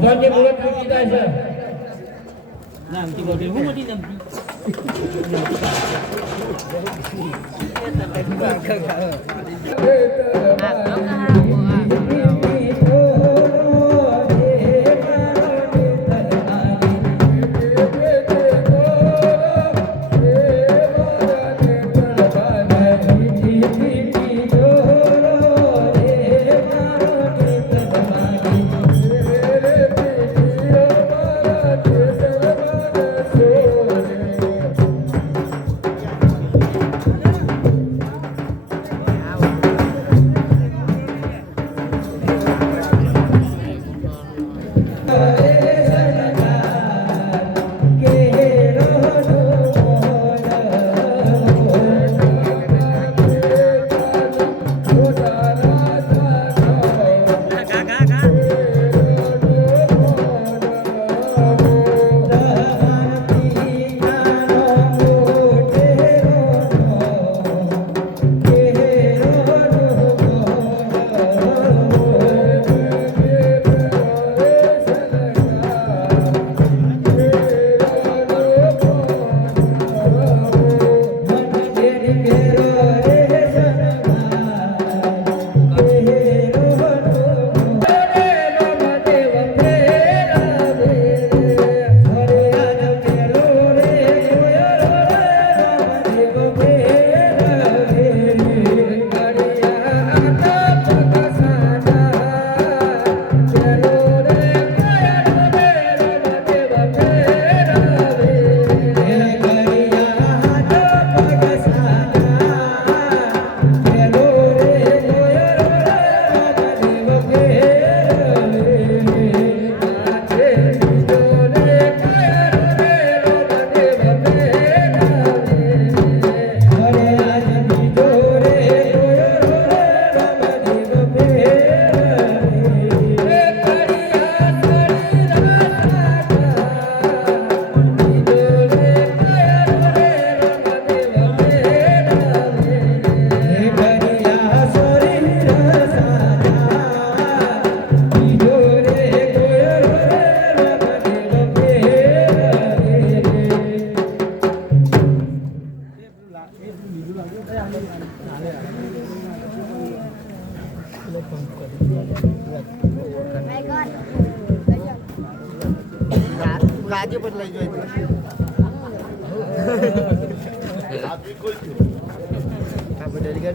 Abang dia mulut kita aja. Nanti kau dia mau di nanti. Raja pun lagi jual itu. Apa dari kan?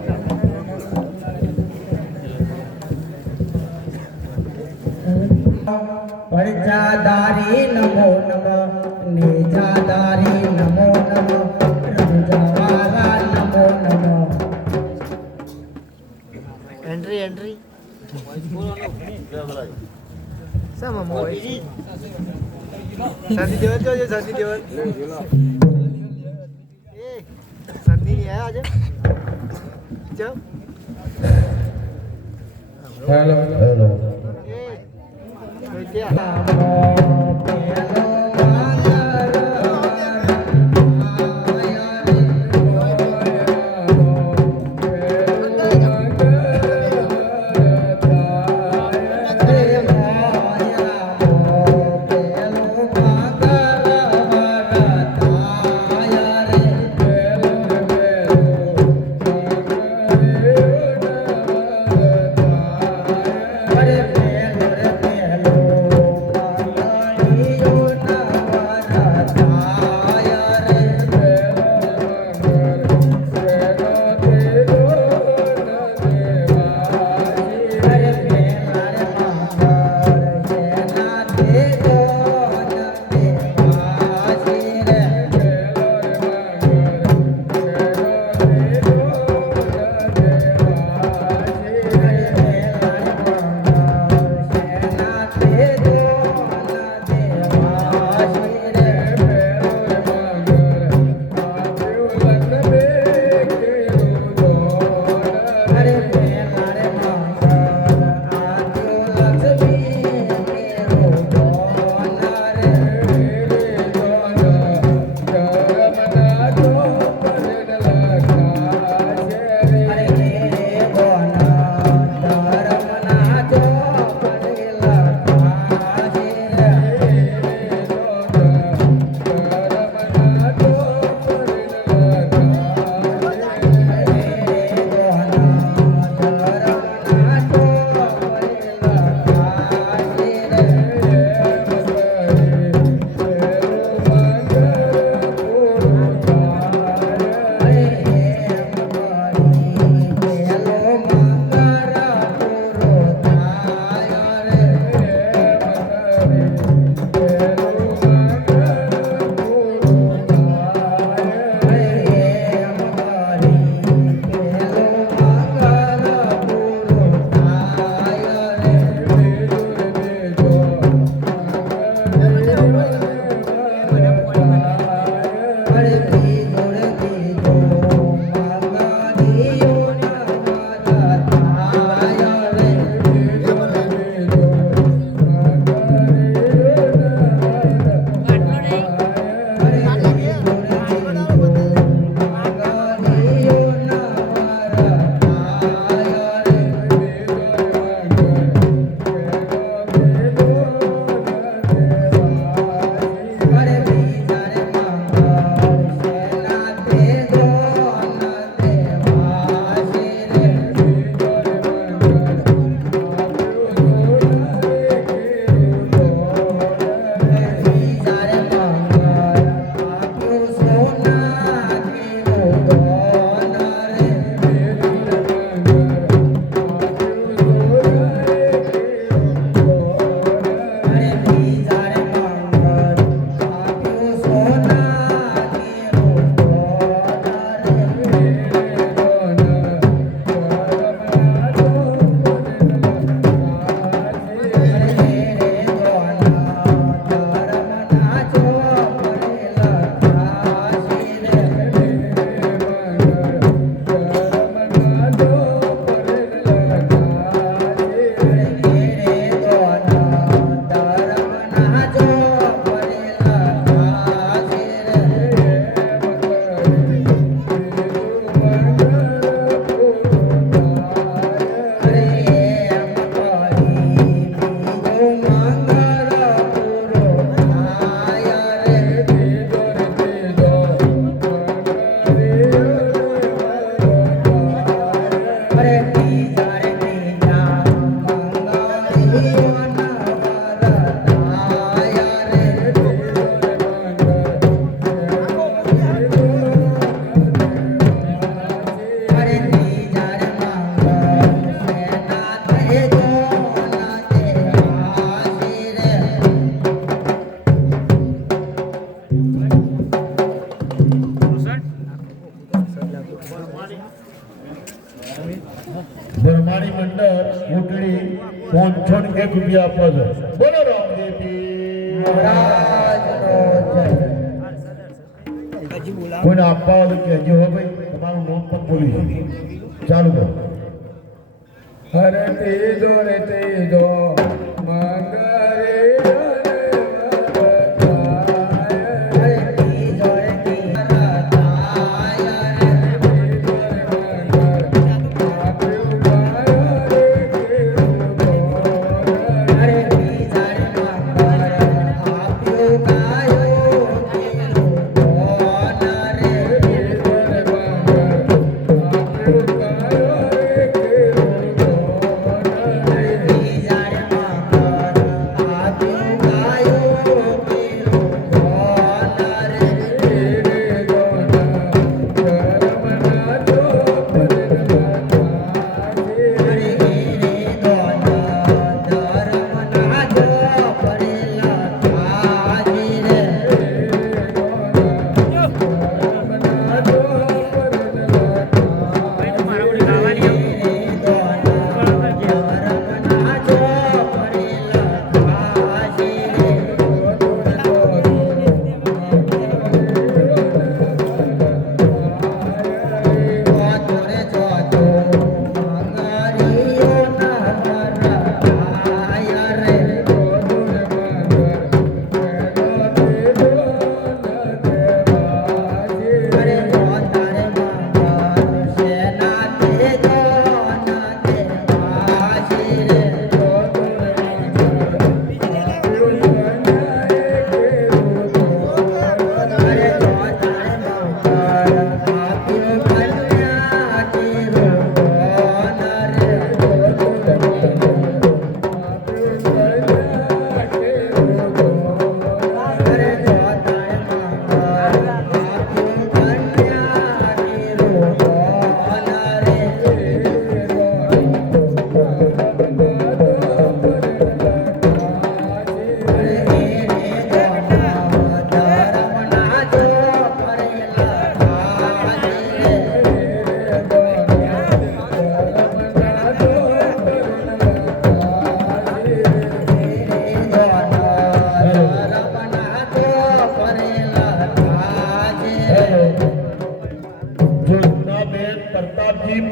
परजादारी नमो नमः निजादारी नमो नमः रंजवाला नमो नमः entry sama mau Santi Dewan tuh aja Santi Dewan Santi nih ya aja jam Halo. Hare बरमाणी मंडळ उठली पोंछोन 1 रुपया पद बोलो रामदेवी कोई आपा के जो हो भाई તમારું નામ પણ બોલી ચાલુ કરો હરે તેજો રે તેજો મંગરે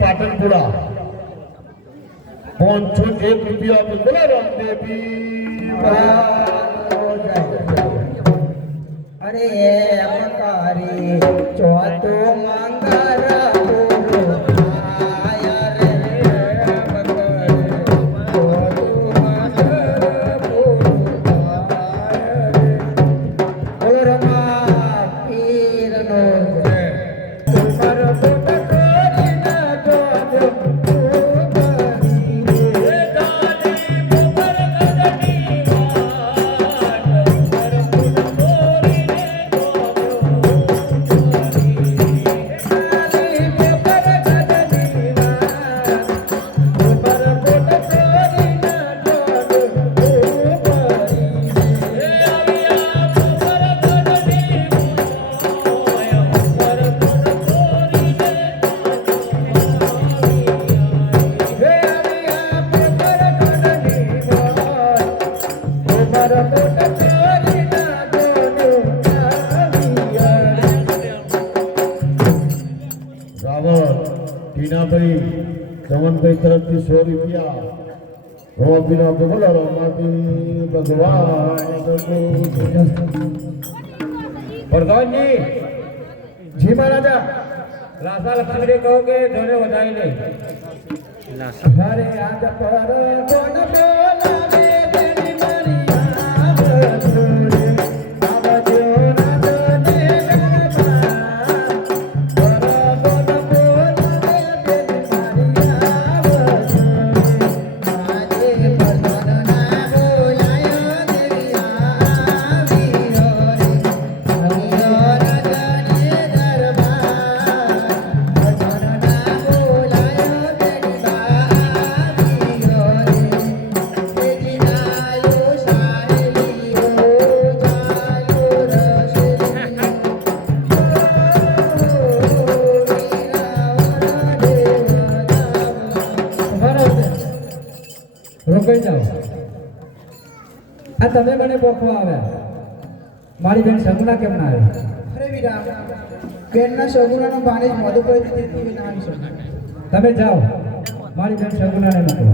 पाटणपुरा पोंछोन 1 रुपया पर बोला रामदेवी अरे अमकारी चौथो मंगर भाई चमन भाई तरफ से 100 रुपया बिना बोला रामाती भगवान प्रधान जी जी महाराजा लासा लखनरे कहोगे धोने बताई ले हरे आज पर कौन बोलावे तेरी मरिया बसुरे अब जो ना दे રોકાઈ જાઓ. આ તમે મને પોખવા આવ્યા, મારી બેન સગુણા કેમ ના આવી? અરે વિરામ બેનના સગુણાનો પાણી જ મોઢું પર દીધી ના આવી શકે. તમે જાઓ, મારી બેન સગુણાને મોકલો.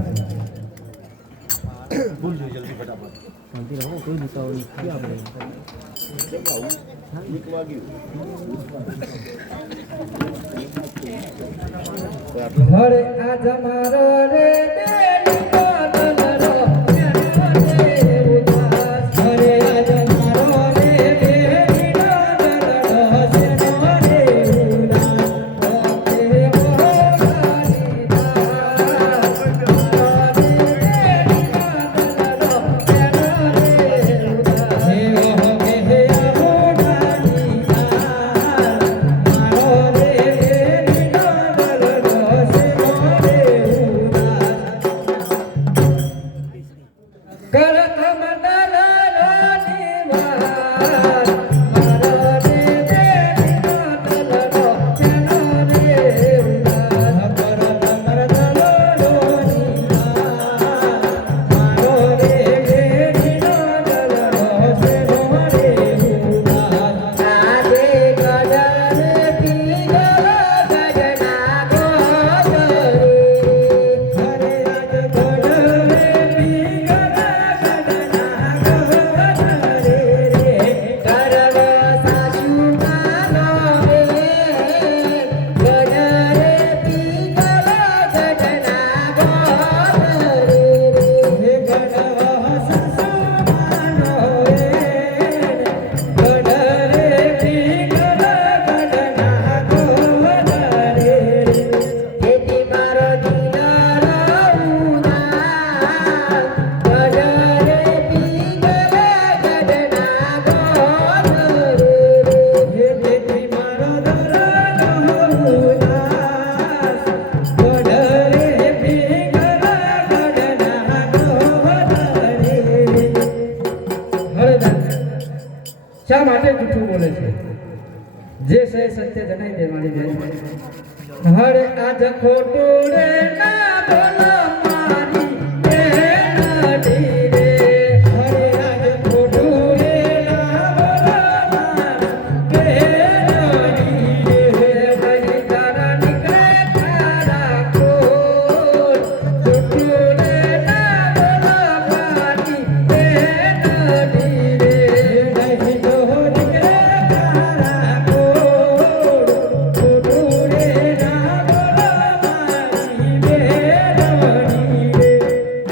શાંતિ રહો, કોઈ દુખાવો નહીં ખાલી આપણે હરે આજ મારો રે બેની બદલરો, રે ઉદાસ. હરે આજ મારો રે બેની બદલરો, સેનો રે ઉદાસ. ઓકે મોરારી દાસ, મારો રે બેની બદલરો, સેનો રે ઉદાસ. હે ઓહો કે હે મોરારી દાસ, મારો રે બેની બદલરો, સેનો રે ઉદાસ. કરત મંડળનો નિવાસ, મારો રે બેની બદલરો, સેનો રે ઉદાસ. કરત મંડળનો નિવાસ, મારો રે બેની બદલરો, સેનો રે ઉદાસ. આજે ગગન પીગળો ગગના ગોગરી. હરે આજ ગોડરે પીગળા ગગના ગોડરે રે. કરવો સાસુમાનો રે ગગરે પીગળો ગગના ગોગરી. હે ગણવા સસુમાનો રે, ગોડરે પીગળા ગગના ગોડરે રે. તેથી મારો દિલરો ઉદાસ ગગરે પીગળો ગગના ગોગરી. હે દેવી મારો દરનો ઉદાસ, ગોડરે પીગળા ગગના ગોડરે રે. હરદાસ, શા માટે જૂઠું બોલે છે? જે છે એ સત્ય જણાઈ દે મારી બેન. હરે આજ ખોટું રે ના બોલો મારી બેનડી રે. હરે આજ ખોટું રે ના બોલો મારી બેનડી રે. ભાઈ તારા નીકળે તારા કોલ, જૂઠું રે ના બોલો મારી બેનડી રે. ભાઈ તો નીકળે તારા કોલ, જૂઠું રે ના બોલો મારી બેનડી રે.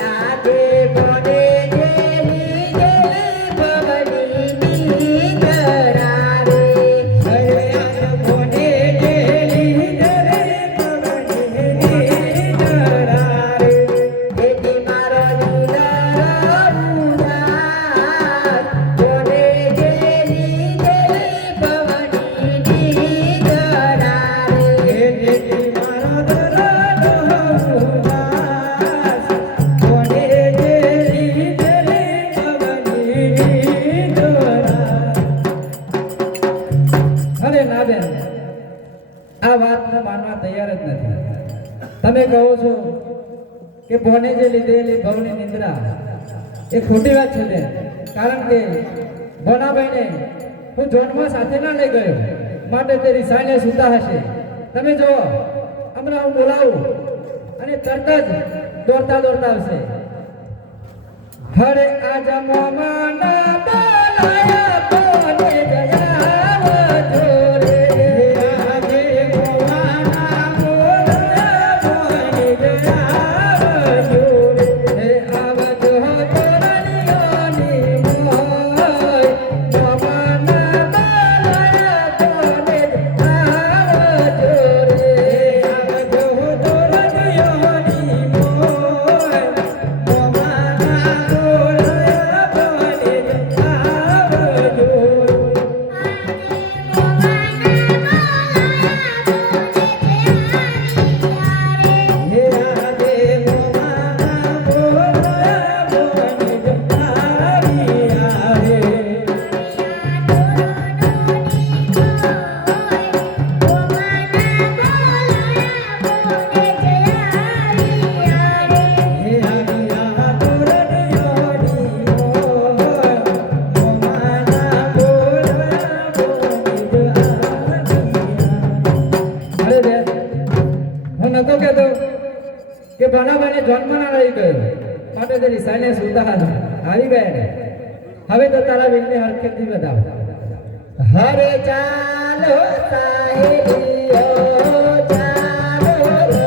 આજે બોને જેલી જેલી ભવની કરારે. હરે આજ કોને જેલી જરે પવનની દરારે. તેથી મારો દિલરો ઉદાસ બોને જેલી જેલી ભવની કરારે. હે દેવી મારો દરનો ઉદાસ, કોને જેલી જરે પવનની દરારે. અરે ના બેન, આ વાતને માનવા તૈયાર જ નથી. તમે કહો છો કે ભોને જે લીધેલી ભવની નિંદ્રા એ ખોટી વાત છે બેન. કારણ કે ભોનાભાઈને હું જોનમાં સાથે ના લઈ ગયો, માટે તે રિસાઈને સૂતા હશે. તમે જુઓ, હમણાં હું બોલાવું અને તરત જ દોડતા દોડતા આવશે. હરે આજ મોમાના બોલાયા બોલે જયાવજો રે. આજે મોમાના બોલાયા બોલે જયાવજો રે. હે આવજો તોરણીઓની મોય, મોમાના બોલાયા બોલે જયાવજો રે. આવજો તોરણીઓની મોય, મોમાના બોલાયા બોલે હું નતો કહેતો કે બાલાબાને જન્મ ના રહી ગયો માટે તેની સાને સુધા આવી ગયા ને હવે તો તારા વીરને હરખેથી બતાવ હરે ચાલો સાહેબીઓ ચાલો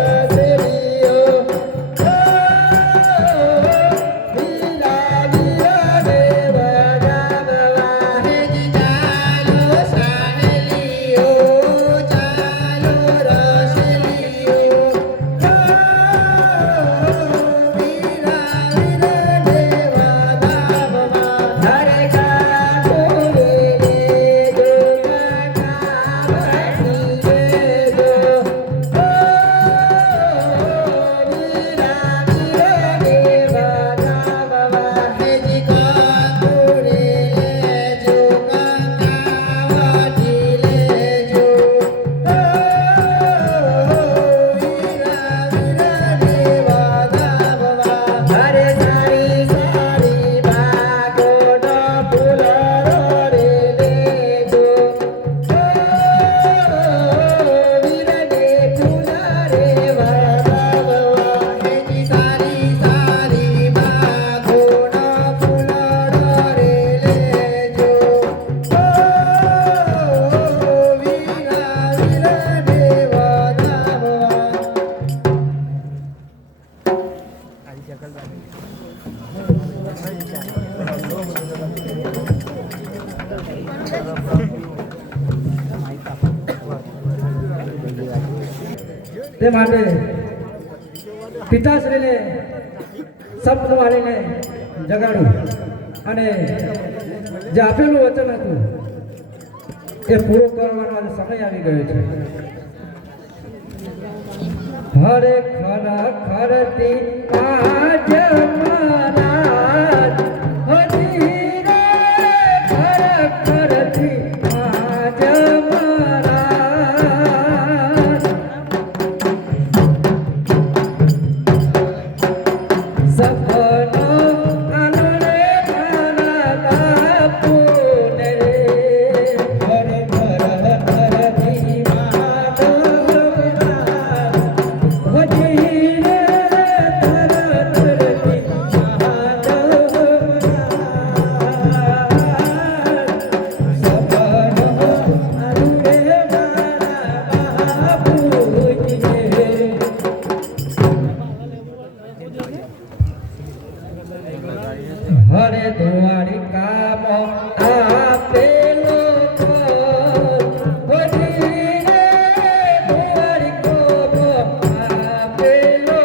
રસલીઓ વીરા વીરા દેવ ગામવા હેજી ચાલો સાહેલીઓ ચાલો રસલીઓ વીરા વીરા દેવ ગામવા હરે કાપુરે તે માટે પિતાશ્રીને સપનું વાળીને જગાડું અને જે આપેલું વચન હતું એ પૂરું કરવાનો સમય આવી ગયો છે હરે ખરા ખરતી આજ મહારાજ હજી રે ખરા ખરતી આજ મહારાજ સપનો આનંદે મારા બાપુને હરે ખરા ખરતી હરે દ્વારી કામ આપેલો દ્વારી કોમ આપેલો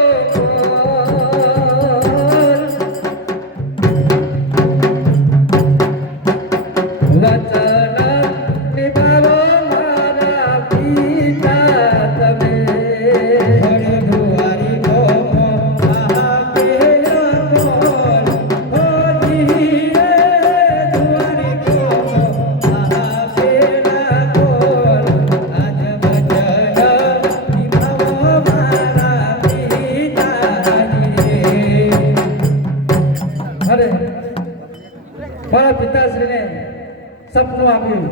વચન નિભાવો મારા પિતા તમે હરે દ્વારી કોમ આપેલો મારા પિતાશ્રીને સપનું આપ્યું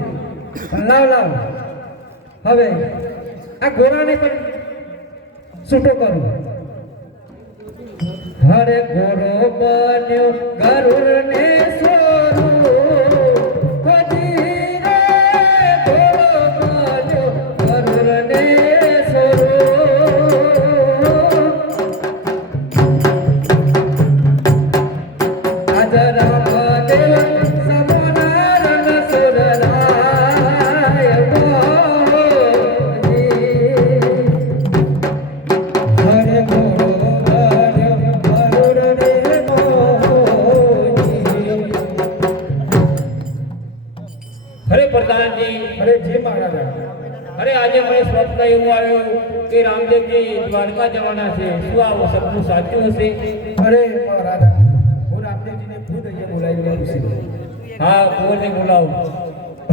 લાવ લાવ હવે આ ઘોડાને પણ છૂટો કરું હરે ઘોડો બન્યો ગરુડને સોરું હજી રે ઘોડો બન્યો ગરુડને સોરું આજ રામદેવ સમોના રંગ સુરરાય મોજી હરે ઘોડો બન્યો ગરુડને મોજી હરે પ્રધાનજી અરે જી મહારાજ અરે આજે મને સ્વપ્ન એવું આવ્યું કે રામદેવજી દ્વારકા જવાના છે શું આ સપનું સાચું હશે અરે મહારાજ હું રામદેવજીને ખુદ અહીંયા બોલાવી રહ્યો છું હા કોને બોલાવું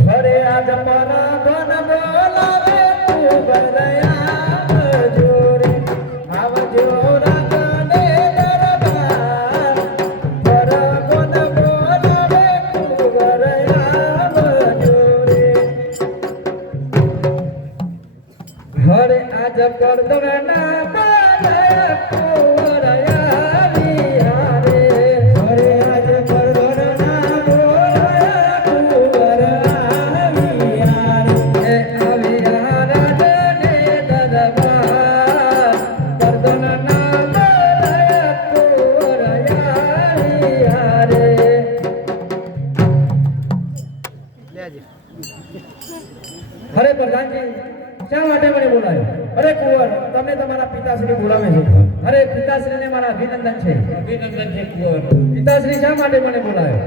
હરે આજ પર કોન બોલાવે તું બરયા જોરે આવજો રાગને દરબાર પર કોન બોલાવે તું બરયા જોરે હરે આજ પર દવના બોલાય કુંવર આવી હારે અરે આજ પરગણના બોલાય કુંવર આવી હારે. એ આવી હારાને દરબાર પરગણના બોલાય કુંવર આવી હારે. અરે પ્રધાનજી શા માટે મને બોલાયો? અરે કુંવર, તમને તમારા પિતાશ્રી બોલાવે છે. અરે પિતાશ્રીને મારા અભિનંદન છે. અભિનંદન છે કુંવર. પિતાશ્રી શા માટે મને બોલાયો?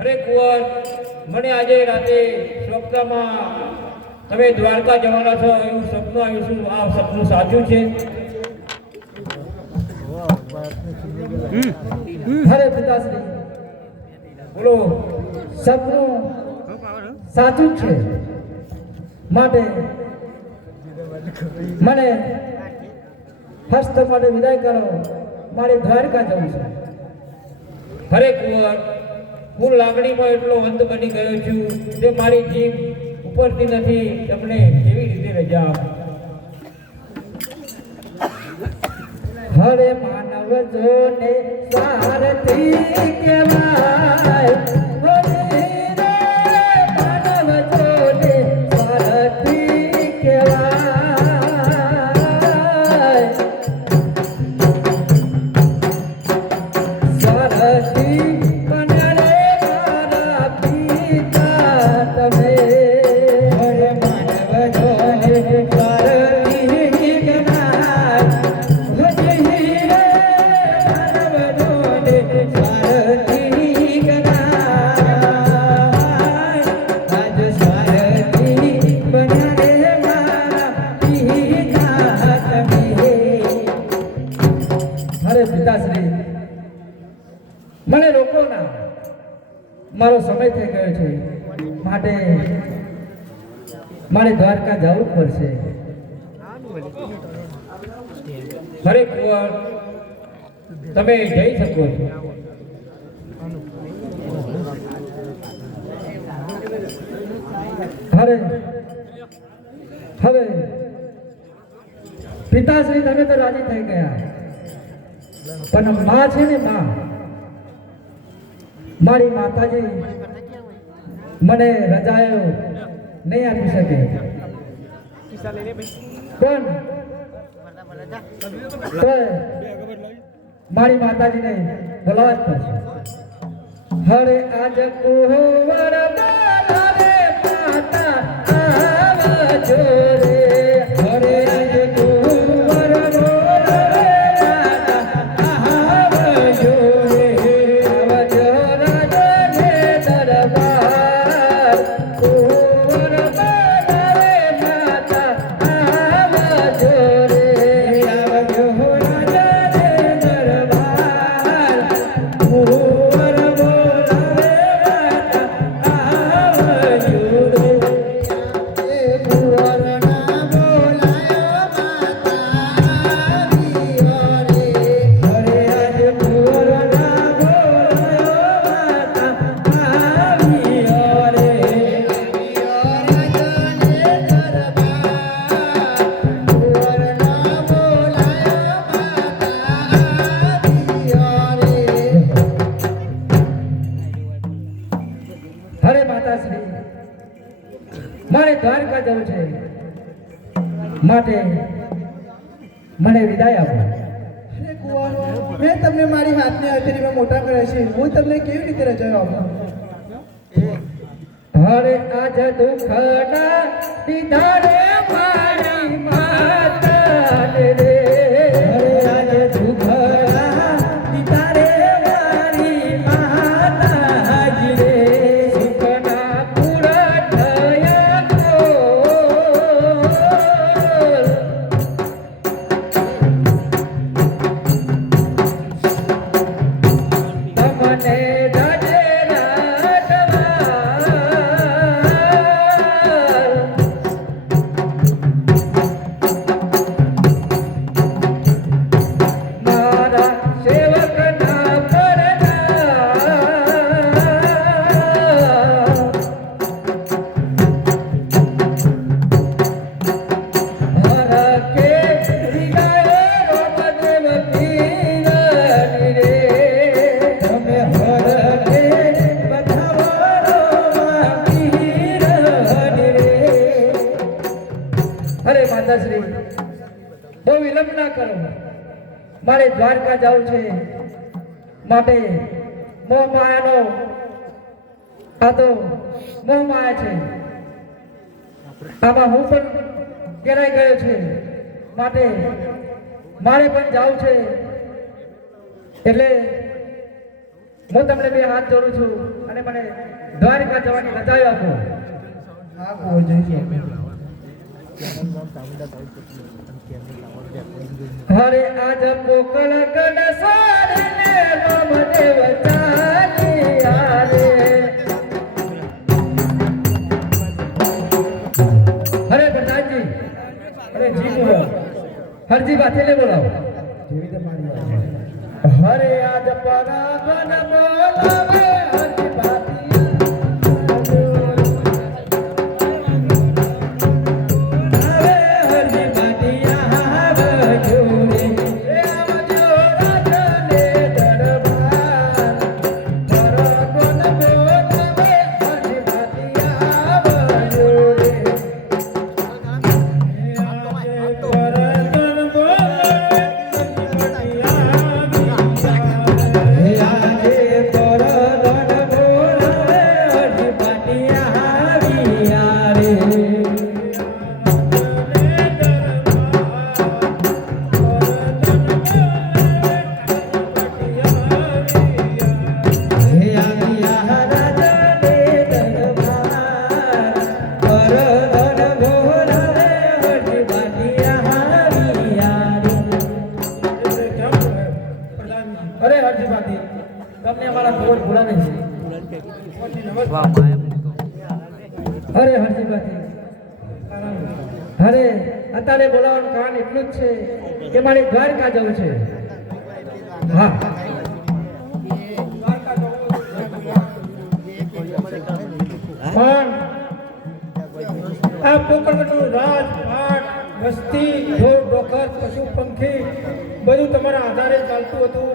અરે કુંવર, મને આજે રાતે સ્વપ્નમાં તમે દ્વારકા જવાના છો એવું સપનું આવ્યું. શું આ સપનું સાચું છે? અરે પિતાશ્રી બોલો. સપનું સાચું જ છે, માટે મને હસ્ત માટે વિદાય કરો. મારે દ્વારકા જવું છે. અરે કુંવર, હું લાગણીમાં એટલો અંત બની ગયો છું કે મારી જીભ ઉપરથી નથી. તમને કેવી રીતે રજા આપું? હરે માનવ જોને સારથી કહેવાય. માનવ જોને સારથી કહેવાય. સારથી બનરે મારા પિતા તમે. અરે માનવ જોને સારથી કહેવાય. અરે પિતાશ્રી મને રોકો ના, મારો સમય થઈ ગયો છે, માટે મારે દ્વારકા જવું જ પડશે. અરે કુંવર, તમે જઈ શકો છો. અરે હવે પિતાશ્રી તમે તો રાજી થઈ ગયા, પણ માં છે ને માં, મારી માતાજી મને રજાઓ નહીં આપી શકે. પણ તોય મારી માતાજીને બોલાવવા જ પડશે. હરે આજ કુંવર બોલાવે માતા આવજો રે. હરે આજ કુંવર બોલાવે માતા આવજો રે. આવજો રાજને દરબાર. કુંવર બોલાવે માતા આવજો રે. આવજો રાજને દરબાર. કુંવર બોલાવે માતા આવજો રે. એ કુંવરના બોલાયો માતા આવી હરે આજ કુંવરના બોલાયો માતા આવી રે. હરે માતાશ્રી, મારે દ્વારકા જવું છે, માટે મને વિદાય આપો. અરે કુંવર, મેં તમને મારી હાથની હથેળીમાં મોટા કર્યા છે, હું તમને કેવી રીતે રજાઓ આપું? હરે આજ દુઃખના દીધા રે મારી માતાને રે. હરે આજ દુઃખના દીધા રે મારી માતાજી રે. સુખના પૂરા થયા કોલ. તમને રાજે રાજવાર કરો. મારે દ્વારકા જવું છે માટે મોહ માયાનો આ તો મોહ માયા છે. આમાં હું પણ ઘેરાઈ ગયો છે માટે મારે પણ જવું છે. એટલે હું તમને બે હાથ જોડું છું અને મને દ્વારકા જવાની રજા આપો. હા કુંવરજી. હરે આજ પોકળ ગણ સારને રામદેવ ચાલિયા રે. હરે પ્રધાનજી, અરે જી બોલો. હરજી બાથેલે બોલાવો. જેવી રીતે મારી વાત. હરે આજ પરાગન બોલાવે હરજી બાથી. હવે હરજી બાથિયા આવજો રે. એ આવજો રાજને દરબાર. પરાગન બોલાવે હરજી બાથિયા આવજો રે. આજે પરદન બોલાવે હરજી બાથિયા આવ્યા રે. હે આવ્યા રાજને દરબાર. પરદન બોલાવે હરજી બાથિયા આવ્યા રે. અરે હરજી બાથી, તમને અમારા ખબર ભૂલા નહીં. અરે હરજી બાથી, અરે અત્યારે બોલાવવાનું કારણ એટલું જ છે કે મારે દ્વારકા જવું છે. હા, પણ આ પોકળગઢનું રાજ પાટ વસ્તી ઢોર ડોકર પશુ પંખી બધું તમારા આધારે ચાલતું હતું.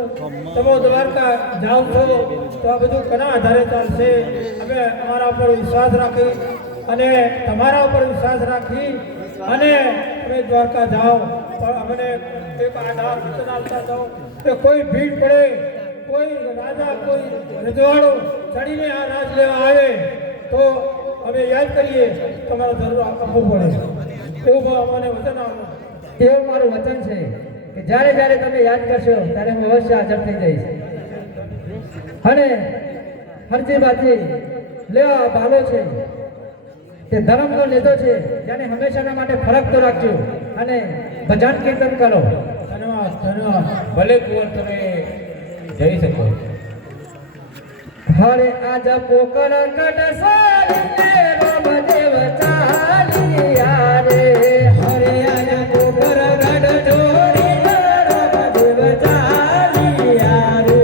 તમે દ્વારકા જાઓ છો તો આ બધું કોના આધારે ચાલશે? અમે અમારા ઉપર વિશ્વાસ રાખી અને તમારા ઉપર વિશ્વાસ રાખી અને તમે દ્વારકા જાઓ, પણ અમને એક આધાર વચન આપતા જાઓ કે કોઈ ભીડ પડે, કોઈ રાજા કોઈ રજવાડો ચડીને આ રાજ લેવા આવે તો અમે યાદ કરીએ તમારો જરૂર આપવું પડે. એવું અમને વચન આપો. એવું મારું વચન છે કે જ્યારે જ્યારે તમે યાદ કરશો ત્યારે હું અવશ્ય હાજર થઈ જઈશ. અને હરજી બાથી લેવા ભાલો છે તે ધર્મનો લીધો છે, જેને હંમેશાના માટે ફરક તો રાખજો અને ભજન કીર્તન કરો. ધન્યવાદ ધન્યવાદ. ભલે કુંવર તમે જઈ શકો. હરે આજ પોકળ ગઢ સારને રામદેવ ચાલિયા રે. હરે આજ પોકળ ગઢ જોડીને રામદેવ ચાલિયા રે.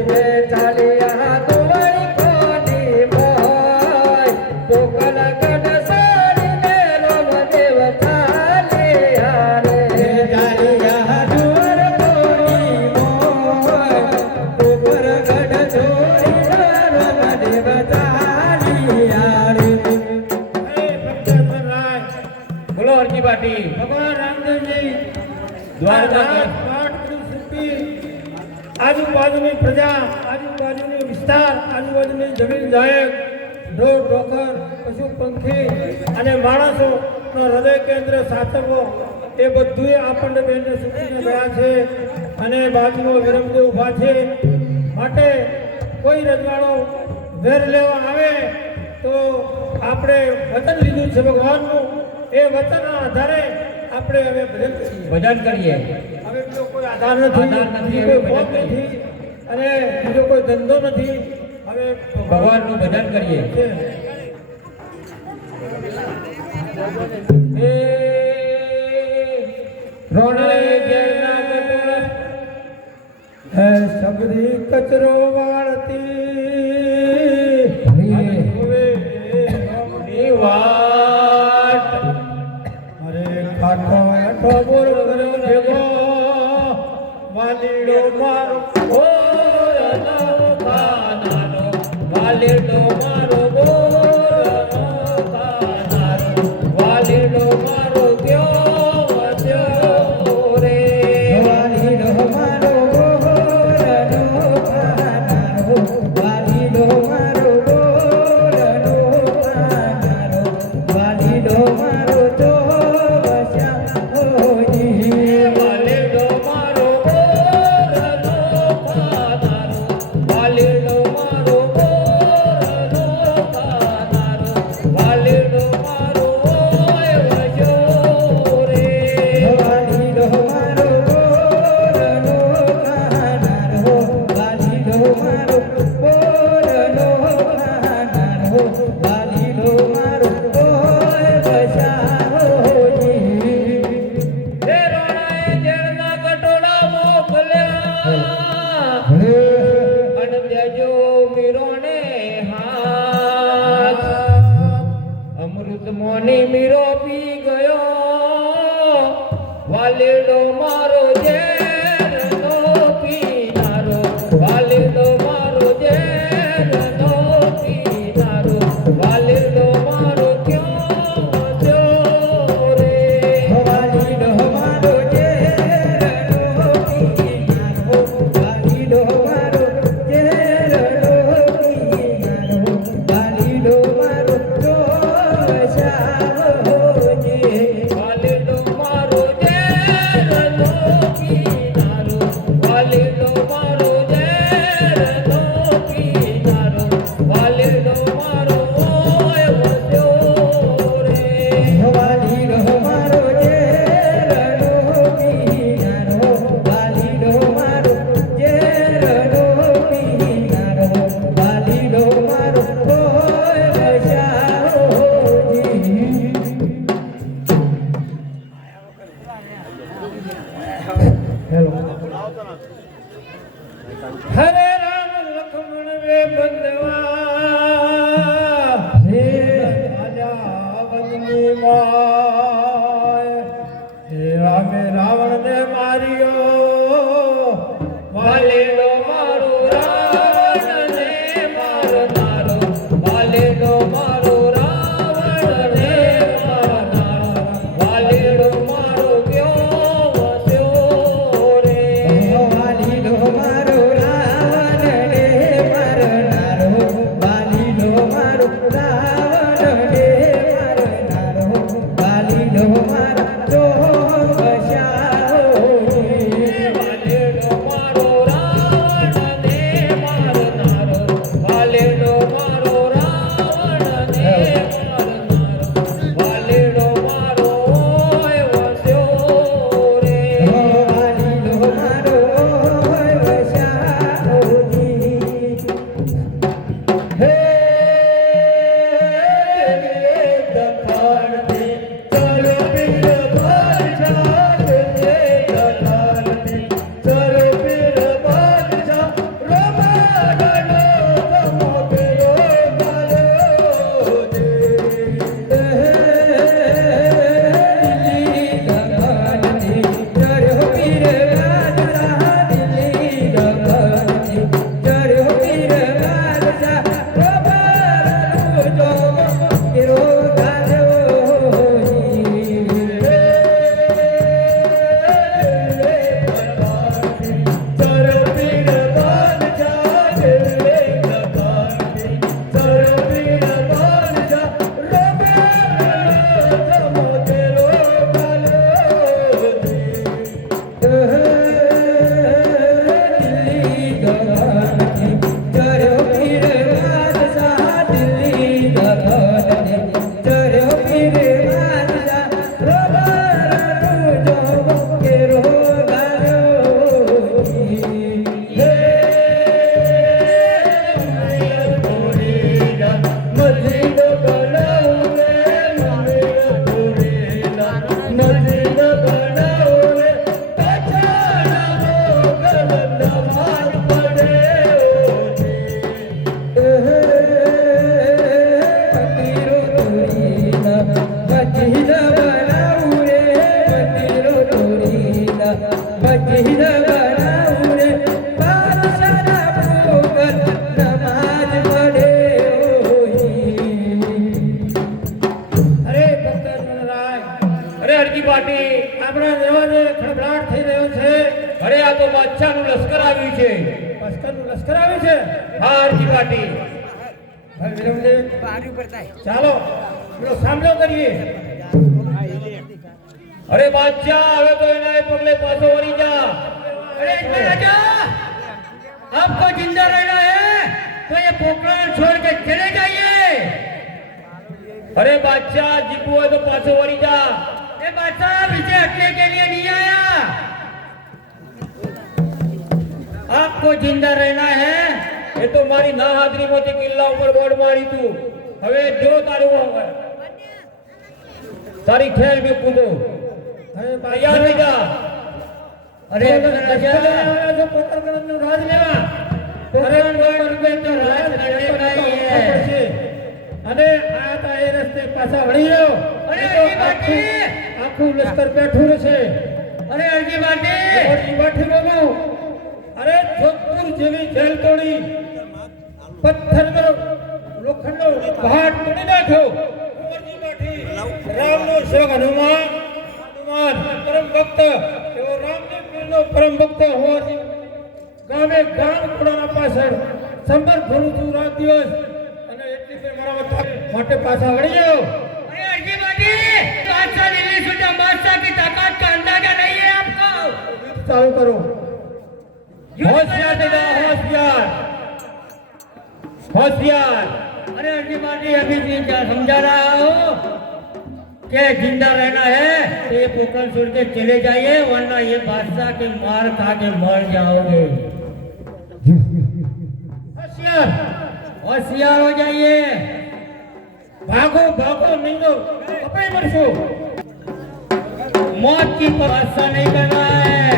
ચાલિયા તોડી કોની મોય, પોકળ ગઢ સારને રામદેવ ચાલિયા રે. ચાલિયા જોર કોની મોય, પોકળ ગઢ જોડીને રામદેવ ચાલિયા રે. બોલો હરજી પાટી. ભગવાન રામદેવજી દ્વારકા પાઠ બધું શીખી આજુબાજુની પ્રજા, આજુબાજુની વિસ્તાર, આજુબાજુની જમીન જાહેર, ઢોર ઢોકર, પશુ પંખી અને માણસોનો હૃદય કેન્દ્ર સાચવવો એ બધું આપણને બેનને શીખીને ગયા છે. અને બાજુમાં વિરમદેવ ઊભા છે. માટે કોઈ રજવાડો વેર લેવા આવે તો આપણે વચન લીધું છે ભગવાનનું, એ વચનના આધારે આપણે હવે ભજન કરીએ. ભજન કરીએ. હવે બીજો કોઈ આધાર નથી, આધાર નથી, બીજી હવે કોઈ ભજન પદ નથી અને બીજો કોઈ ધંધો નથી. હવે ભગવાનનું ભજન કરીએ. છે. એ રોણે ઘેરના ગટુર હે સબરી કચરો વાળતી અને હવે રામની વાટ. અરે ખાટો હેઠો બોર કર્યો ભેગો વાલીડો મારો બોરનો કાનાનો, વાલીડો મારો બોરનો કાનાનો, વાલીડો મારો ક્યો વધ્યો રે. हरे राम लक्ष्मण वे बंधवा हे राजा वननी माय हे रामे रावण ने मारियो वालेलो मारो रावण ने मारनारो वालेलो मारो रावण ने मारनारो वालेलो मारो क्यों वस्यो रे વાલીલો મારો રાવણ રે મરનારો વાલીલો મારો રાવણ રે મરનારો વાલીલો મારો જો વસ્યો વાલેલો મારો રાવણ ને મારનારો વાલેલો મારો રાવણ ને મારનારો વાલેલો મારો વસ્યો રે વાલીલો મારો વસ્યાઓજી હે દખાણથી ચલો પીર બાદશાહ હે દખાણથી ચલો પીર બાદશાહ રમાડનો તમો પેલો માલ્યો દે દિલ્હી દમણથી ચર્યો પીર બાદશાહ દિલ્હી દમણથી ચર્યો પીર બાદશાહ પ્રભારનું જોગો કેરો દિલ્હી દમણથી ચર્યો પીર બાદશાહ દિલ્હી દમણથી ચર્યો પીર બાદશાહ પ્રભારનું જોગો કેરો મંદિરો તોડીના મસ્જિદ બનાવું રે મંદિરો તોડીના મસ્જિદ બનાવું રે બાદશાહના ભોગત નમાજ પડે અરે ભક્ત મનરાય અરે હરકી પાટી આપણા દરવાજે ખડખડાટ થઈ રહ્યો છે અરે આ તો બાદશાહનું લશ્કર આવ્યું છે લશ્કર આવ્યું છે હા હરકી પાટી ભાઈ વિરમજી ચાલો પેલો સાંભળો કરીએ અરે બાદશાહ હવે તો એના પગલે પાછો વળી જા અરે इसमें राजा आपको जिंदा रहना है तो ये पोखरण छोड़ के चले जाइए अरे बादशाह जीपू है तो पाछो वरी जा ए बादशाह पीछे हटने के लिए नहीं आया आपको जिंदा रहना है ये तो मारी ना हाजरी मोती किल्ला ऊपर बोर्ड मारी तू હવે જો તારું તારી ખેલ में कूदो अरे तैयार થઈ જા અરે રાજા जो પોતરગઢ નું રાજ લેવા પોતરગઢ તો રાજ લેવાય અને આ તા એ રસ્તે પાછા વળી ગયો અરે અરજી બાટી આખું લશ્કર બેઠું છે અરે અરજી બાટી બાબુ અરે જોધપુર જેવી જેલ તોડી પથ્થરનો લોખંડનો પહાડ તોડી નાખ્યો અરજી બાટી રામનો સેવક હનુમાન પરમ ભક્ત એવો રામજી પીરનો પરમ ભક્ત હોવાથી ગામે ગામ ખોડાના પાછળ સંબર ભરું છું રાત દિવસ અને એટલી ફેર મારા માટે પાછા વળી ગયો अरे अर्जी बाटी बादशाह दिल्ली सुल्तान बादशाह की ताकत का अंदाजा नहीं है आपको चालू करो होशियार बेटा होशियार अरे अर्जी बाटी अभी भी समझा रहा हूँ कि जिंदा रहना है तो ये पोखरण छोड़ के चले जाइए वरना ये बादशाह के मार खा के मर जाओगे होशियार होशियार हो जाइए भागो भागो नहीं तो कपड़े मरशो मौत की बादशाह नहीं करना है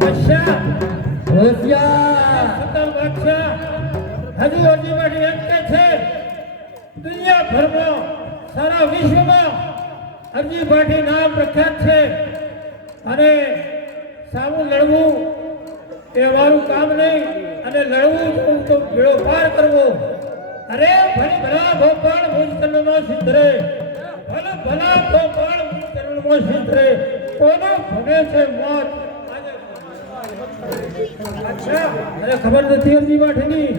બાદશાહ, હોશિયાર સતમ બાદશાહ, હજુ અરજીમાંથી એમ કહે છે, દુનિયાભરમાં, સારા વિશ્વમાં અરજીભાટી નામ પ્રખ્યાત છે અને સામું લડવું એ મારું કામ નહીં અને લડવું તો બેડો પાર કરવો. અરે ભલી ભલા ભોપાળ મુજ ચરણનો સિદ્ધરે, ભલે ભલા ભોપાળ મુજ ચરણનો સિદ્ધરે, કોનો ભગે છે મોત. અચ્છા, અરે ખબર નથી અરજીભાટીની.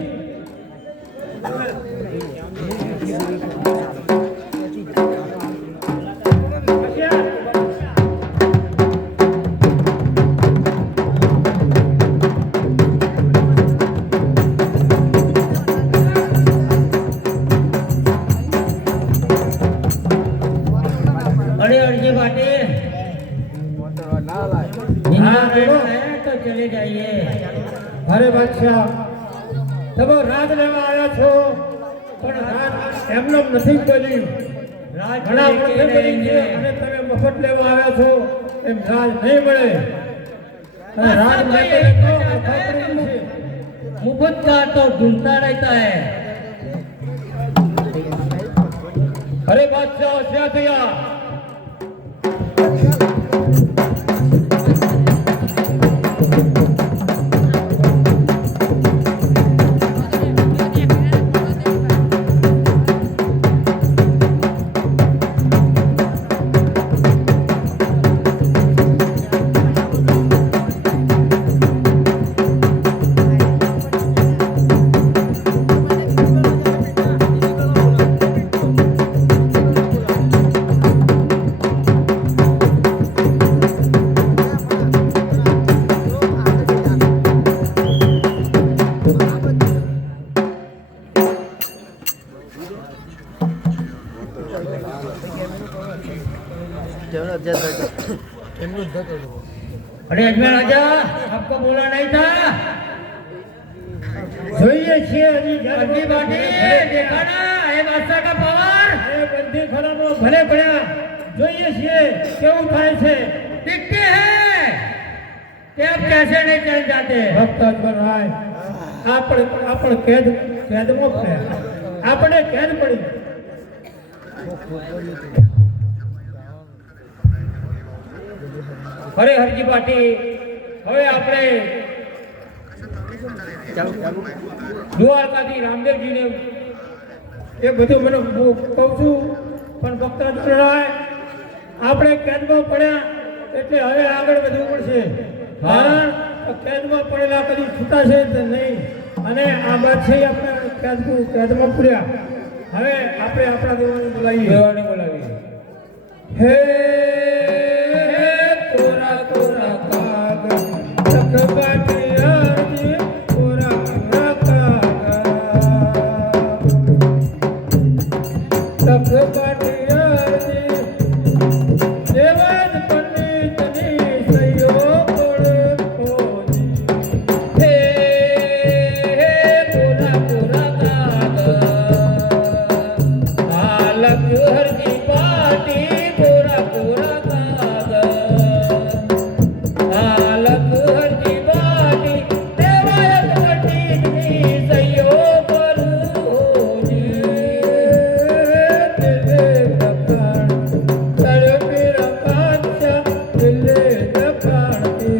अरे अर्जी बाटे जिंदा रहना है तो चले जाइए. અરે બાદશાહ, તમે રાજ લેવા આવ્યા છો પણ રાજ એમને નથી બન્યું. राज ઘણા लेके વર્ષે બની છે रहेंगे. અને તમે મફત લેવા આવ્યા છો એમ રાજ નહીં મળે. અને રાજ માટે તો ખતરું છે. मुफ्त का तो ढूंढता रहता है. અરે બાદશાહ, હોશિયાર થયા. अरे अजमेर राजा, आपको बोला नहीं था. જોઈએ છીએ હજી अर्जी बाटे देखा ना ये बादशाह का पावर. એ બંધી ખરામાં ભલે પડ્યા. જોઈએ છીએ કેવું થાય છે. दिखते हैं कि आप कैसे नहीं चल जाते. ભક્ત અજમલરાય, આપણે કેદમાં પડ્યા. આપણે કેદ પડી. અરે હરજી પાટી, હવે આપણે દ્વારકાથી રામદેવજીને એ બધું મને હું કહું છું પણ ભક્ત અજમલરાય, આપણે કેદમાં પડ્યા એટલે હવે આગળ વધવું પડશે. કારણ કે કેદમાં પડેલા કદી છૂટાશે જ નહીં. અને આ બાદ છે આપણે કેદમાં પૂર્યા. હવે આપણે આપણા દેવાને બોલાવીએ. હે કોરા કોરા કાગળ લખવાથી અરજી, કોરા કોરા કાગળ લખવાથી અરજી, દેવાજ પંડિતની સહીઓ પડખોજી. હે કોરા કોરા કાગળ, આ લખ્યું હરજી પાટી. કોરા કોરા કાગળ, આ લખ્યું હરજી પાટી. દેવાય પંડિતની સહીઓ પડખોજી. દિલે દખાણ તડપી રખાચ્યા, દિલે દખાણથી.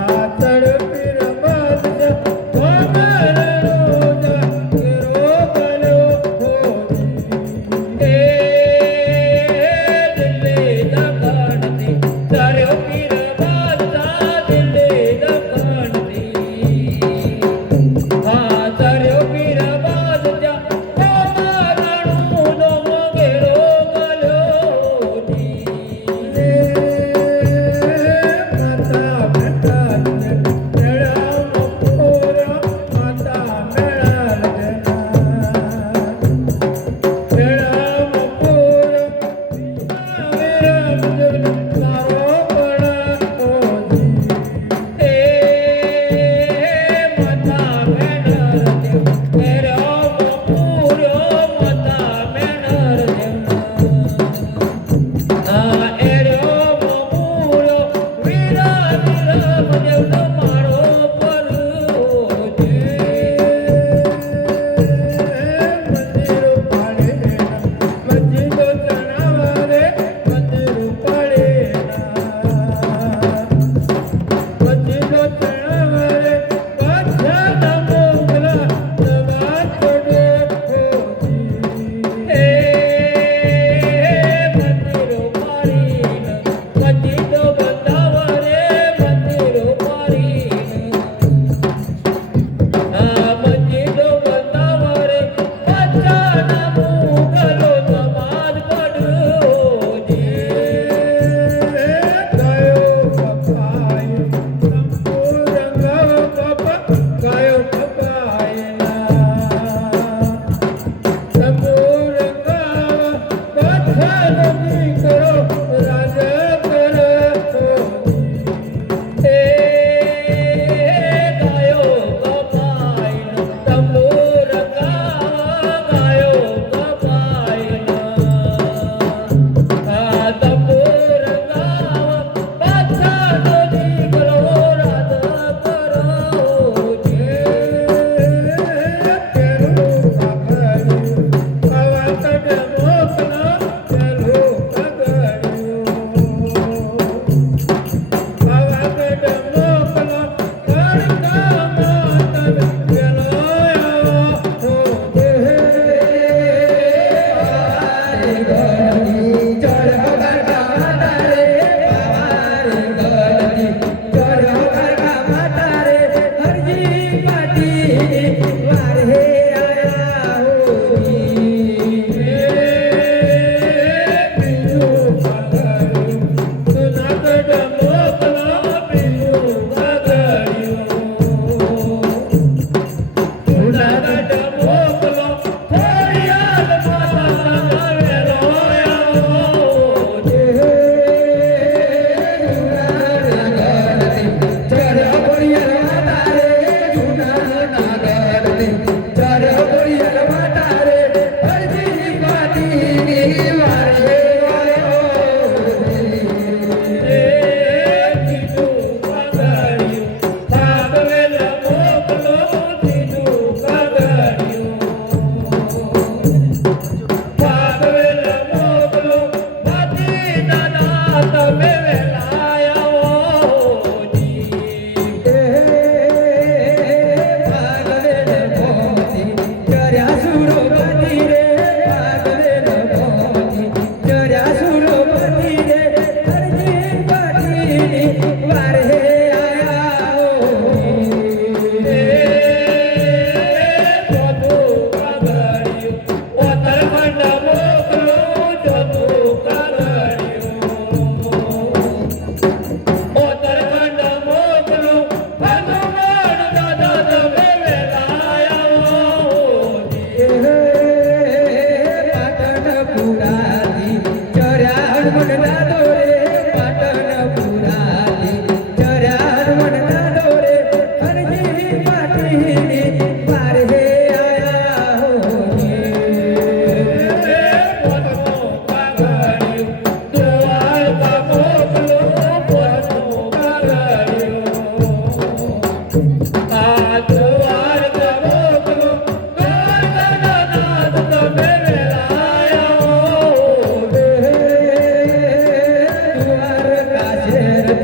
આ તડપી રખાચ્યા, કોમળ રોજા કેરો ગલ્યો હોજી. હે દિલ્હી દખણથી તાર્યો પીર બાદશાહ. દિલ્હી દખણથી હા તાર્યો પીર બાદશાહ. કોમરાણું નો મોગેરો ગલ્યોજી. માતા બેટા મેળા મોરા, માતા મેળા મેળા મોરા, તારો પડા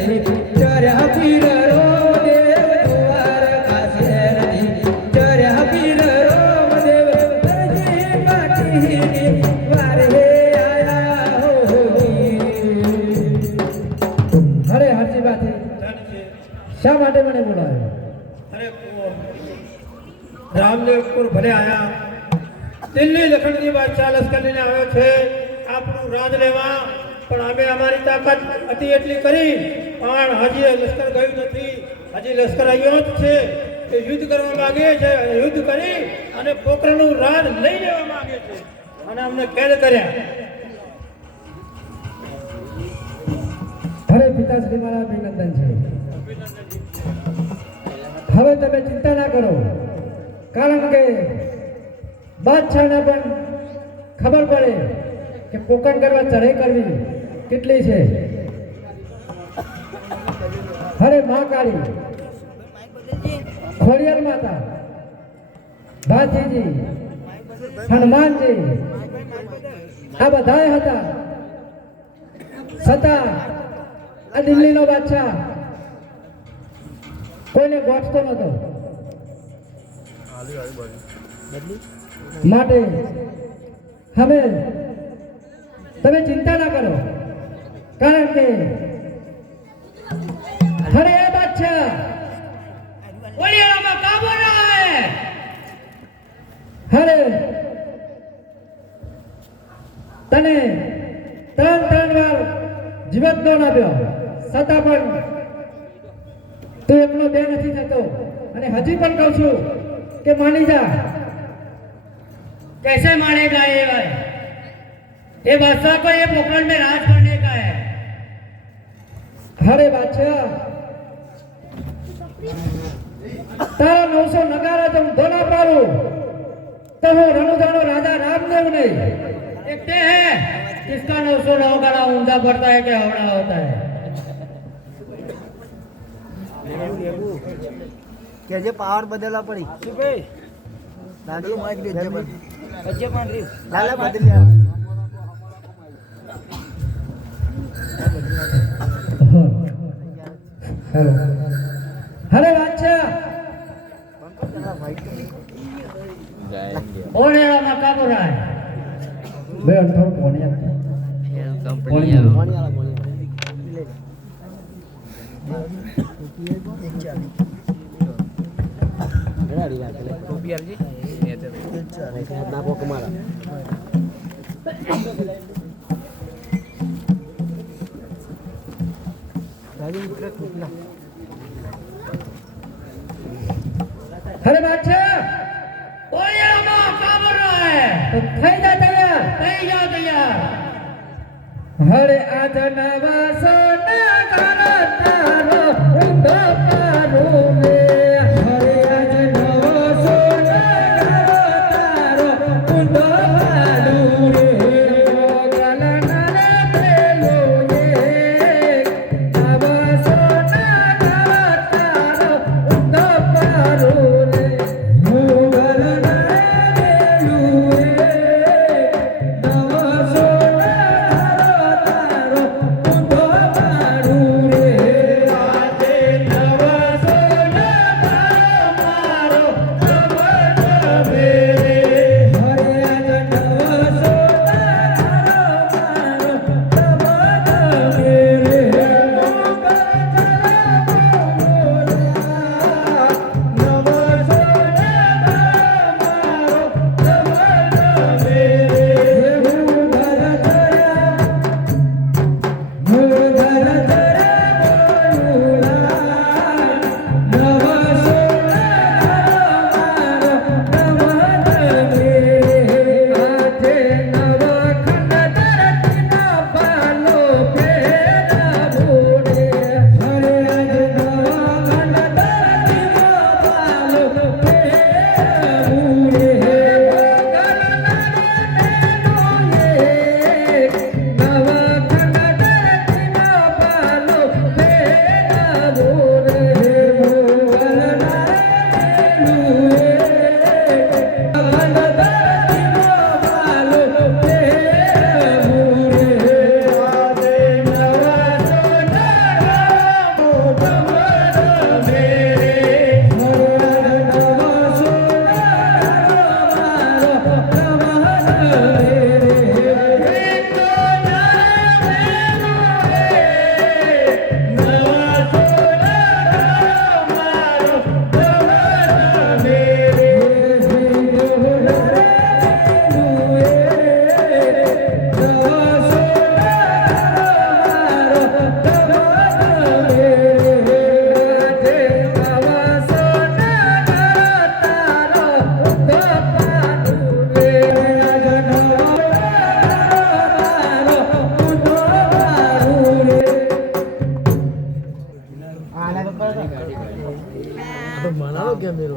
શહેરથી ચર્યા પીર રો દેવ દ્વારકા શહેરથી ચર્યા પીર રો દેવ હરજી પાટીની વારે આયા હો અરે હાચી વાત છે ધન છે શા માટે મને બોલાવ્યો અરે રામદેવપુર ભલે આયા દિલ્હી લખનજી બાદશાહ લશ્કર લઈને આવ્યો છે આપણું રાજ લેવા પણ અમે અમારી તાકાત હતી એટલી કરી પણ હજી લશ્કર ગયું નથી હજી લશ્કર આવ્યો જ છે એ યુદ્ધ કરવા માંગે છે યુદ્ધ કરી અને પોખરણનું રાજ લઈ લેવા માંગે છે અને અમને કેદ કર્યા અરે પિતાશ્રી મારા અભિનંદન છે હવે તમે ચિંતા ના કરો કારણ કે બાદશાહને પણ ખબર પડે કે પોકણ કરવા ચઢાઈ કરવી કેટલી છે અરે મહાકાળી ખોડિયાર માતા ભાથીજી હનુમાનજી આ બધાય હતા છતાં આ દિલ્હીનો બાદશાહ કોઈને ગોઠતો નતો માટે હવે તમે ચિંતા ના કરો કારણ કે અરે એ બાદશાહ ઓલિયામાં કાબુ ના આવે અરે તને ત્રણ વાર જીવત દાન આપ્યો છતાં પણ તું એકલો બે નથી થતો અને હજી પણ કહું છું કે માની જા कैसे मानेगा ये भाई ये बादशाह को ये पोखरण में राज करने का है અરે બાદશાહ તારા 900 નગારા જો ધોના પાડું તો હું રણુજાનો રાજા રામદેવ નહીં देखते हैं किसका 909 गला ऊंधा पड़ता है कि हवड़ा होता है કે જે પાવર બદલવા પડી દાદુ માઈક દે જે પણ લાલા બદલી આ હેલો અરે બાદશાહ ઓલિયામાં કાબુ ના है બે અંઠો કોણિયા મોણિયાલા મોણિયાલા ઘણાડી રાખે રૂપિયાજી ના પોક મારા દાદી મિત્ર કુકલા અરે બાદશાહ ओलियाમાં काबू ना है તો થઈ જા તૈયાર नहीं जाओ तैयार હરે આજ નવા સોના ગારા તારો ઊંધો પારું મે હરે આજ નવા સોના ગારા તારો ઊંધો પારું રે ગલના રે પેલો એ નવા સોના ગારા તારો ઊંધો પારું રે ગલના રે પેલો એ નવા સોના તારો ઊંધો પારું રે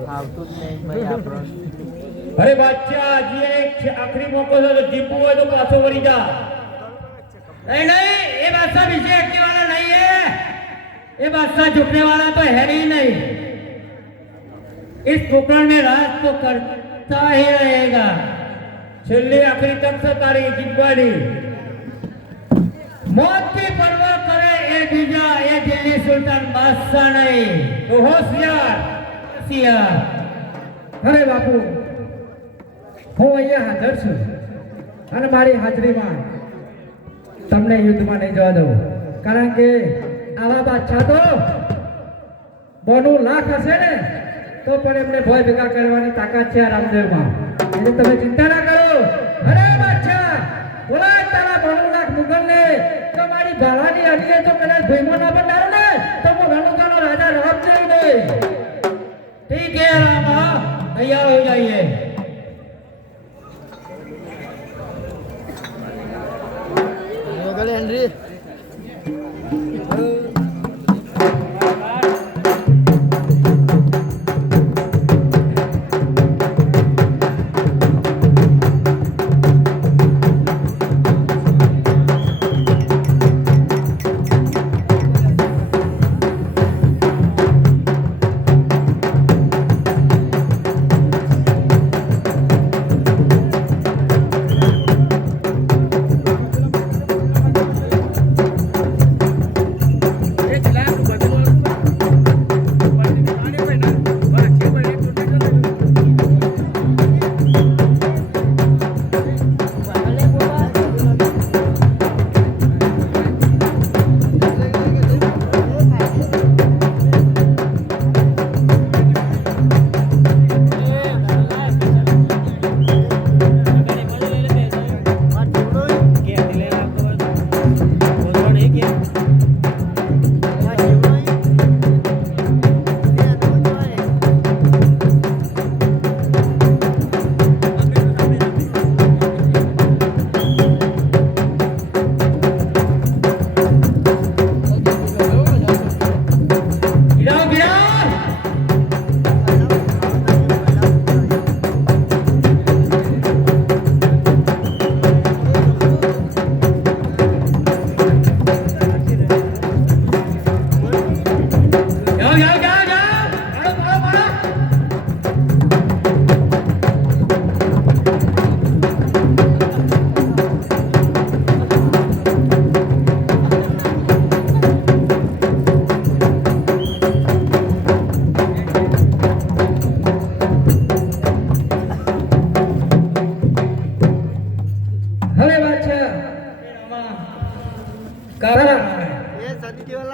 આવતું જ નહીં ભાઈ આપણો. અરે બાદશાહ હજી એક આખરી મોકો છે તો જીતવું હોય તો પાછો વળી જા नहीं नहीं ये बादशाह पीछे हटने वाला नहीं है ये बादशाह झुकने वाला तो है ही नहीं इस पोकरण में राज तो करता ही रहेगा छेल्ली आखिरी तक से तारी जितवाड़ी मौत की परवाह करे ये बीजा ये दिल्ली सुल्तान बादशाह नहीं तो होशियार होशियार અરે બાપુ હું અહીંયા હાજર છું અને મારી હાજરીમાં તમને યુદ્ધમાં નહીં જવા દઉં કારણ કે આવા બાદશાહ તો બોનું લાખ હશે ને તો પણ એમને ભય ભેગા કરવાની તાકાત છે આ રામદેવમાં એટલે તમે ચિંતા ના કરો અરે બાદશાહ બોલાય તારા બોનું લાખ મુગલને તો મારી ભાલાની અડીએ તો કદાચ ભયમાં ના બનાવો ને તો હું રણુકાનો રાજા રામદેવ નહીં ठीक है रामा तैयार हो जाइए હેનરી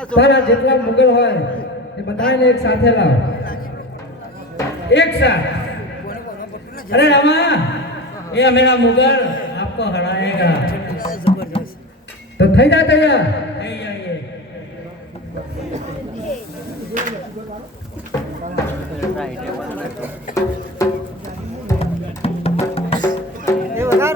તારા જેટલા મુગલ હોય એ બધાને એક સાથે લાવ एक साथ अरे रामा ये मेरा मुगल आपको हराएगा તો થઈ જાય તૈયાર नहीं जाइए એ વગાર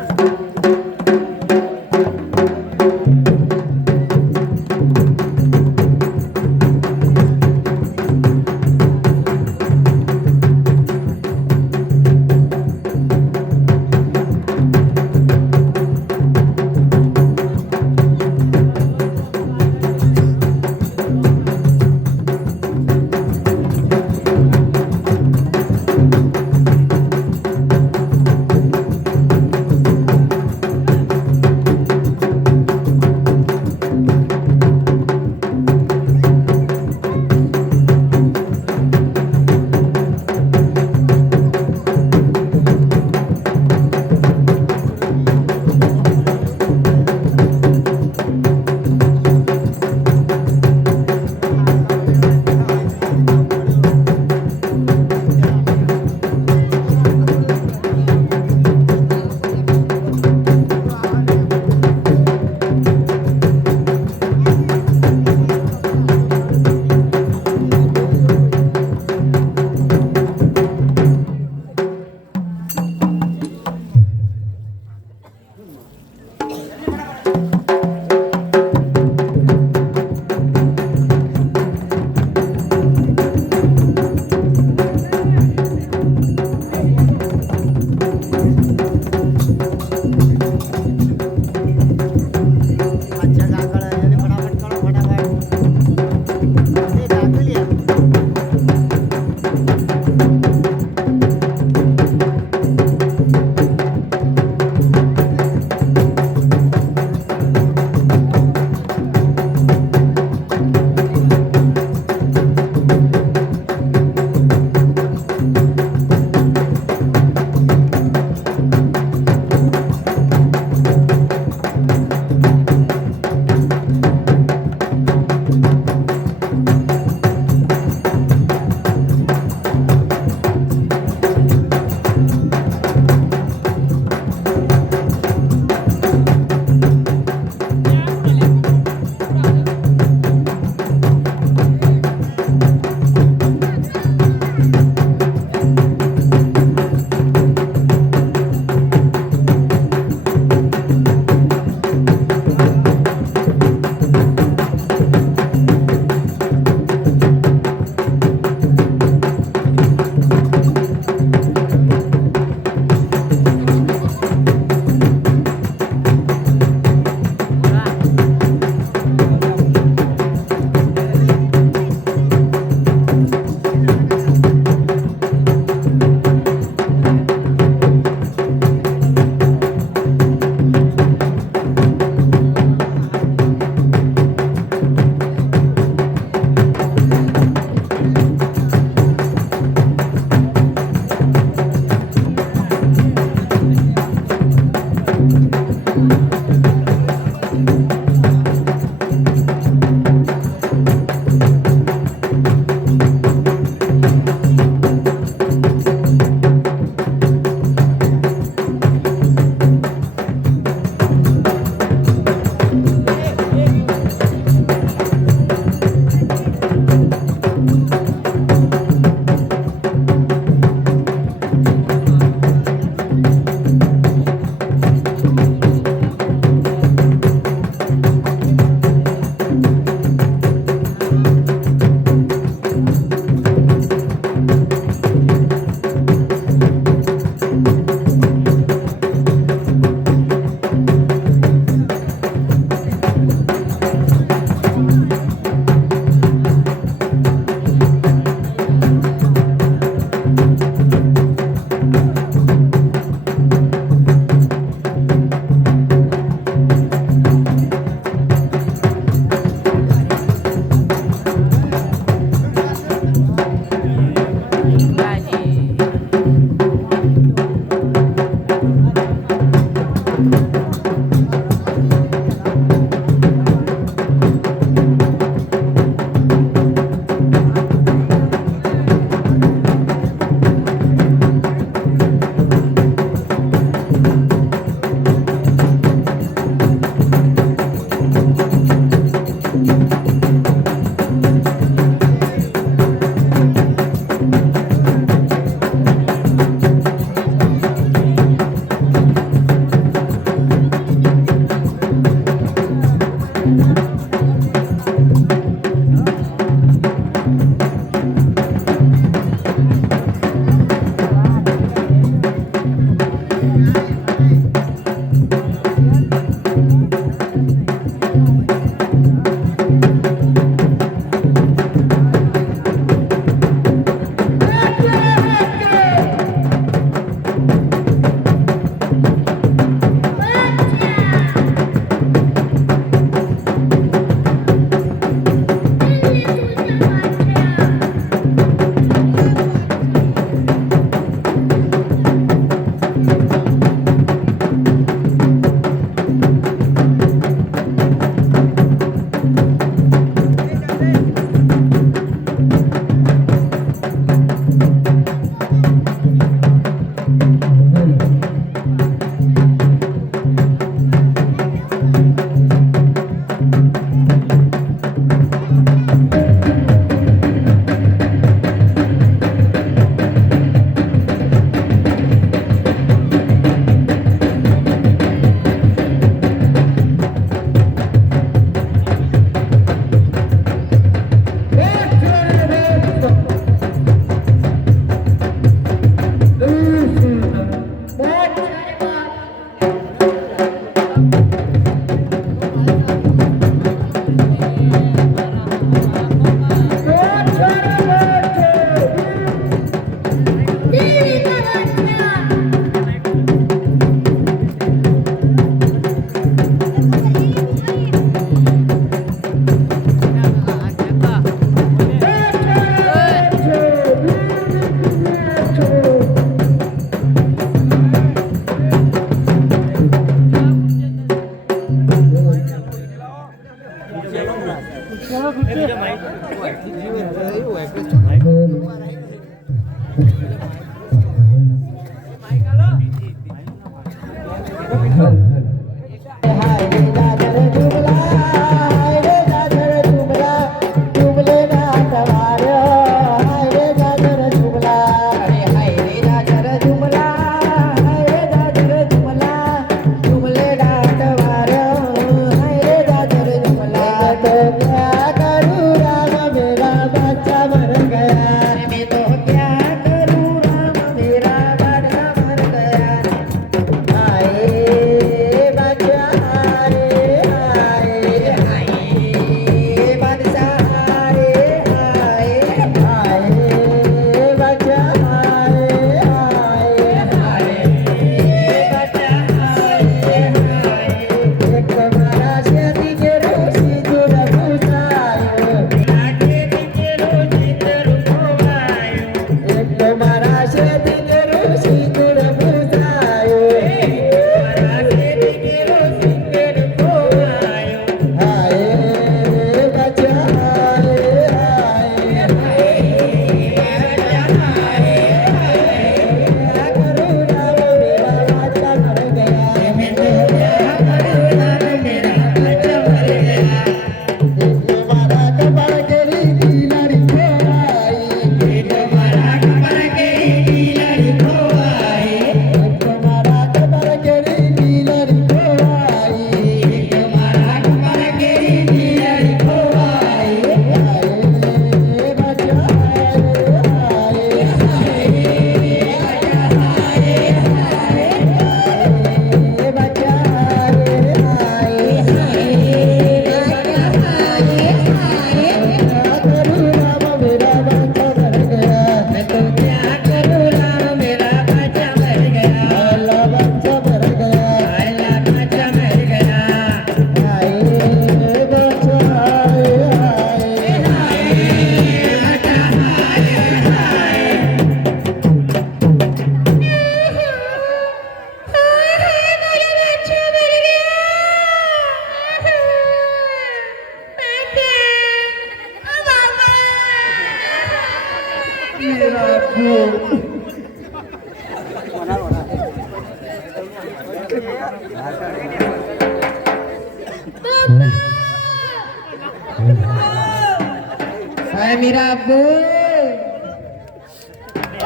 हाय मेरा अब्बू।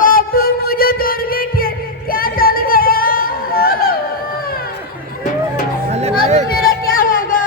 अब्बू मुझे छोड़ के क्या चल गया? अब मेरा क्या होगा?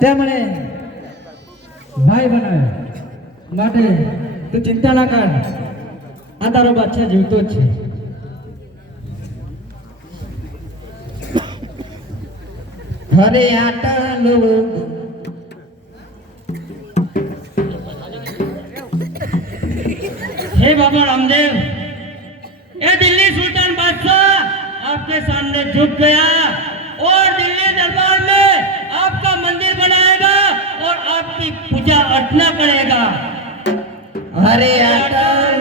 त्यामुळे भाई बनावे માટે તું ચિંતા ના કર આ તારો બાદશાહ જીવતો જ છે हरे आटलो हे बाबा रामदेव, ये दिल्ली सुल्तान बादशाह आपके सामने झुक गया और दिल्ली दरबार में आपका मंदिर बनाएगा और आपकी पूजा अर्चना करेगा। हरे अटल